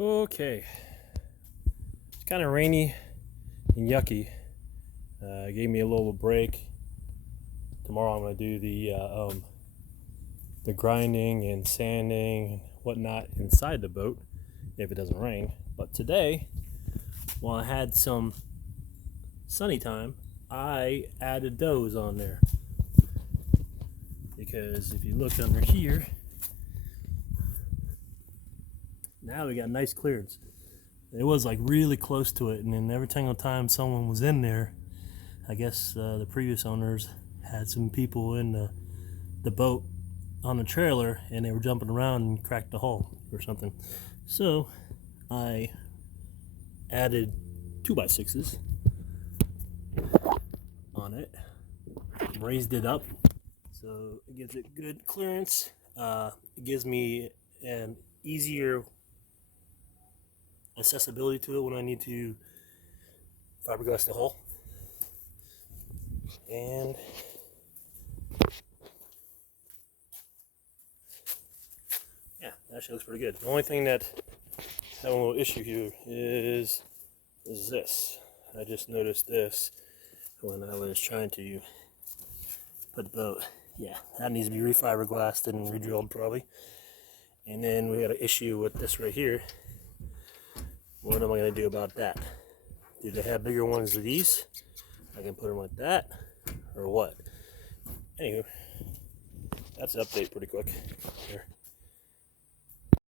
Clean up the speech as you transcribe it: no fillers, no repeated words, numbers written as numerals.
Okay, it's kind of rainy and yucky. Gave me a little break. Tomorrow I'm gonna do the grinding and sanding and whatnot inside the boat if it doesn't rain. But today, while I had some sunny time, I added those on there because if you look under here, now we got nice clearance. It was like really close to it, and then every single time someone was in there, I guess the previous owners had some people in the boat on the trailer, and they were jumping around and cracked the hull or something. So I added 2x6s on it, raised it up so it gives it good clearance. It gives me an easier accessibility to it when I need to fiberglass the hull. And yeah, that actually looks pretty good. The only thing that having a little issue here is this. I just noticed this when I was trying to put the boat. Yeah, that needs to be refiberglassed and re-drilled probably. And then we got an issue with this right here. What am I going to do about that? Do they have bigger ones than these? I can put them like that, or what? Anywho, that's an update pretty quick here.